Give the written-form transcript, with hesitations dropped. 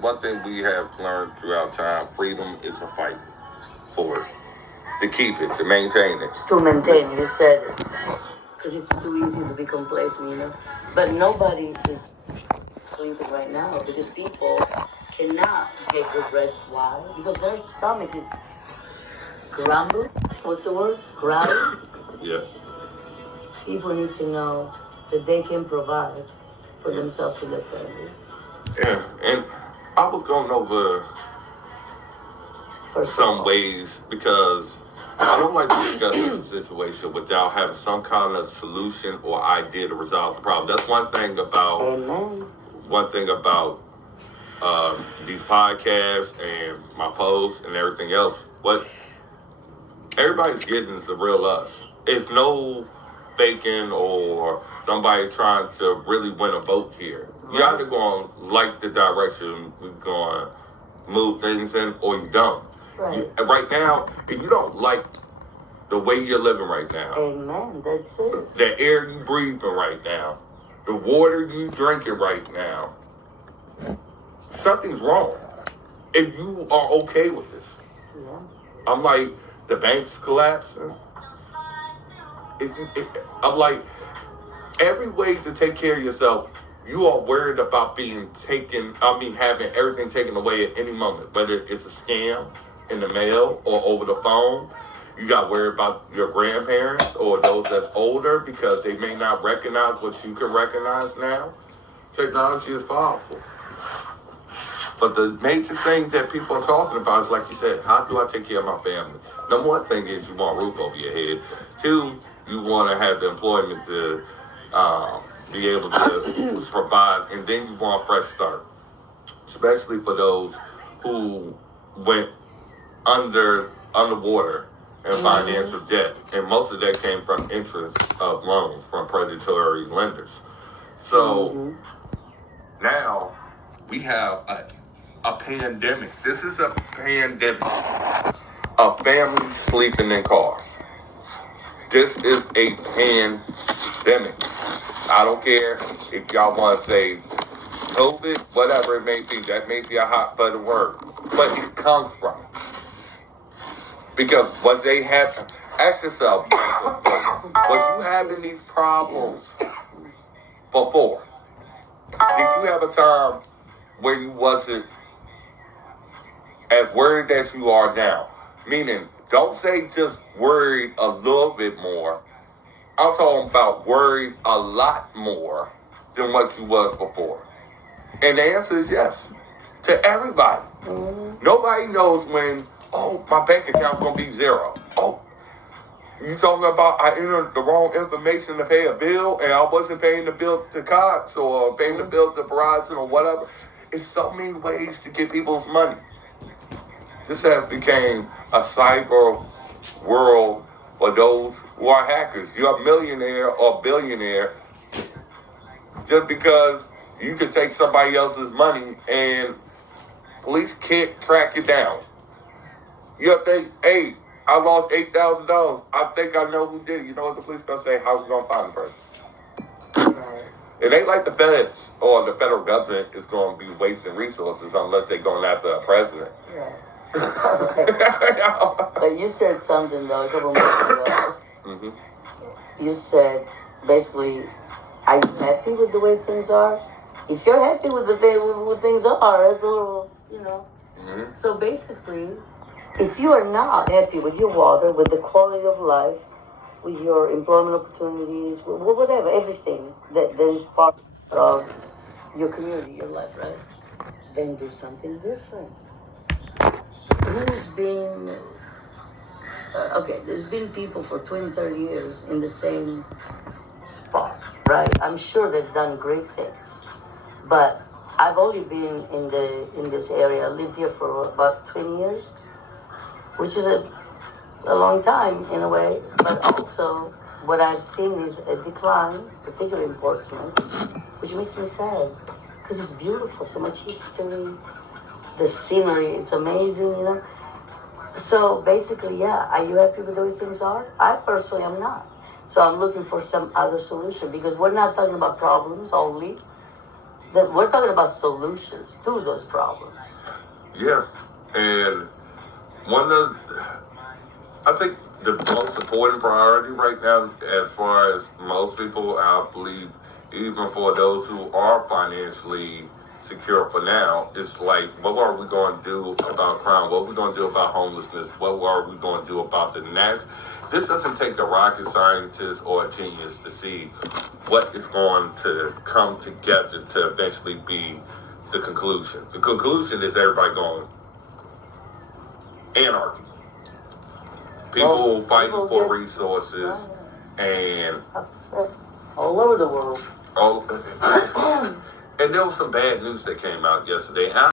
One thing we have learned throughout time, freedom is a fight for it. To keep it, to maintain it. To maintain, you said it. Because it's too easy to be complacent. But nobody is sleeping right now because people cannot get good rest. Why? Because their stomach is grumbling. What's the word? Growling. Yes. People need to know that they can provide for themselves and their families. Yeah, and I was going over some ways because I don't like to discuss this situation without having some kind of solution or idea to resolve the problem. That's one thing about these podcasts and my posts and everything else. What everybody's getting is the real us. It's no faking or somebody trying to really win a vote here. You're either going to like the direction we're going to move things in or you don't. Right now, if you don't like the way you're living right now. Amen. That's it. The air you breathing right now. The water you drinking right now. Something's wrong. If you are okay with this. Yeah. I'm like, the bank's collapsing. I'm like, every way to take care of yourself, you are worried about having everything taken away at any moment. Whether it's a scam in the mail or over the phone. You got to worry about your grandparents or those that's older because they may not recognize what you can recognize now. Technology is powerful. But the major thing that people are talking about is, like you said, how do I take care of my family? Number one thing is you want a roof over your head. Two, you want to have the employment to be able to provide. And then you want a fresh start. Especially for those who went underwater and financial debt. And most of that came from interest of loans from predatory lenders. So now we have a pandemic. This is a pandemic of families sleeping in cars. This is a pandemic. I don't care if y'all want to say COVID, whatever it may be. That may be a hot button word. But it comes from it. Because was they have, ask yourself, was you having these problems before? Did you have a time where you wasn't as worried as you are now? Meaning, don't say just worried a little bit more. I'm talking about worried a lot more than what you was before. And the answer is yes. To everybody. Nobody knows when, my bank account's going to be zero. You talking about I entered the wrong information to pay a bill and I wasn't paying the bill to Cox or paying the bill to Verizon or whatever. It's so many ways to get people's money. This has become a cyber world for those who are hackers. You're a millionaire or billionaire just because you could take somebody else's money and police can't track you down. You think, hey, I lost $8,000. I think I know who did it. You know what the police gonna say? How we gonna find the person? It ain't like the feds or the federal government is gonna be wasting resources unless they're going after a president. But you said something though a couple months ago. You said basically, are you happy with the way things are? If you're happy with the way things are, that's a little, So basically, if you are not happy with your water, with the quality of life, with your employment opportunities, with whatever, everything that is part of your community, your life, right? Then do something different. Who's been... there's been people for 20, 30 years in the same spot, right? I'm sure they've done great things. But I've only been in this area. I lived here for about 20 years. Which is a long time in a way, but also what I've seen is a decline, particularly in Portsmouth, which makes me sad because it's beautiful, so much history, the scenery, it's amazing, So basically, are you happy with the way things are? I personally am not. So I'm looking for some other solution because we're not talking about problems only. That we're talking about solutions to those problems. Yeah, and one of, I think the most important priority right now, as far as most people, I believe, even for those who are financially secure for now, it's like, what are we going to do about crime? What are we going to do about homelessness? What are we going to do about the next? This doesn't take a rocket scientist or a genius to see what is going to come together to eventually be the conclusion. The conclusion is everybody going anarchy. People fighting for resources and upset all over the world. all. And there was some bad news that came out yesterday.